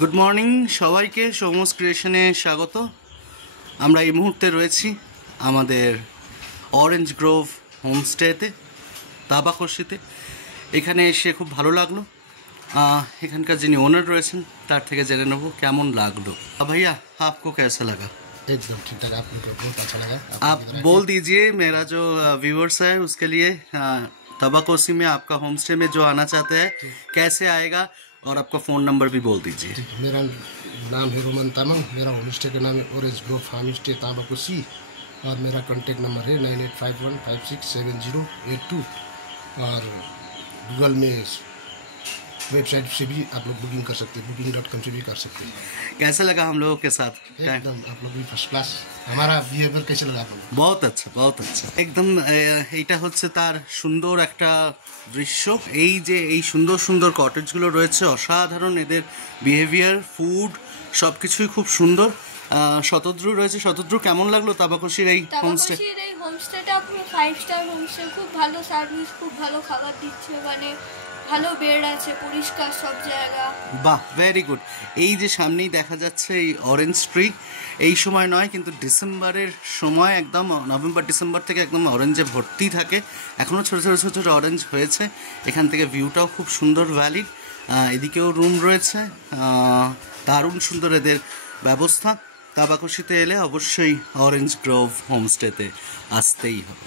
Good morning সবাইকে, সৌমস ক্রিয়েশনে স্বাগত। আমরা এই মুহূর্তে রয়েছি আমাদের অরেঞ্জ গ্রোভ হোমস্টেতে, তাবাকশিতে। এখানে এসে খুব ভালো লাগলো। এখানকার যিনি ওনার রয়েছেন তার থেকে জেনে নেব কেমন লাগলো। भैया आपको कैसा लगा? एकदम ठीक ठाक, आपको बहुत अच्छा लगा। आप बोल दीजिए, मेरा जो व्यूअर्स है उसके लिए तबाकोसी में आपका होम स्टे में जो आना चाहते हैं कैसे आएगा, और आपका फ़ोन नंबर भी बोल दीजिए। मेरा नाम है रोमन तामाङ, मेरा होम स्टे का नाम है ऑरेंज ग्रोव फार्म स्टे ताबाकोसी, और मेरा कॉन्टैक्ट नंबर है 9851567082, और गूगल में वेबसाइट से भी आप लोग बुकिंग कर सकते हैं, booking.com से भी कर सकते हैं। कैसा लगा हम लोगों के साथ? एकदम आप लोग भी फर्स्ट क्लास। हमारा बिहेवियर कैसे लगा आप लोग? बहुत अच्छा, बहुत अच्छा। একদম এইটা হচ্ছে তার সুন্দর একটা দৃশ্য। এই যে এই সুন্দর সুন্দর কটেজগুলো রয়েছে, অসাধারণ এদের বিহেভিয়ার, ফুড সব কিছুই খুব সুন্দর। শতদ্রু রয়েছে। শতদ্রু, কেমন লাগলো তাবাকশির এই হোমস্টে? তাবাকশির এই হোমস্টেটা পুরো 5 স্টার হোমস্টে, খুব ভালো সার্ভিস, খুব ভালো খাবার দিচ্ছে, মানে ভালো বেড আছে, পরিষ্কার সব জায়গা। বাহ, ভেরি গুড। এই যে সামনেই দেখা যাচ্ছে এই অরেঞ্জ ট্রি, এই সময় নয় কিন্তু ডিসেম্বরের সময়, একদম নভেম্বর ডিসেম্বর থেকে একদম অরেঞ্জে ভর্তি থাকে। এখনও ছোটো ছোটো ছোটো ছোটো অরেঞ্জ হয়েছে। এখান থেকে ভিউটাও খুব সুন্দর, ভ্যালিড। এদিকেও রুম রয়েছে, দারুণ সুন্দর এদের ব্যবস্থা। তাবাকশিতে এলে অবশ্যই অরেঞ্জ গ্রোভ হোমস্টেতে আসতেই হবে।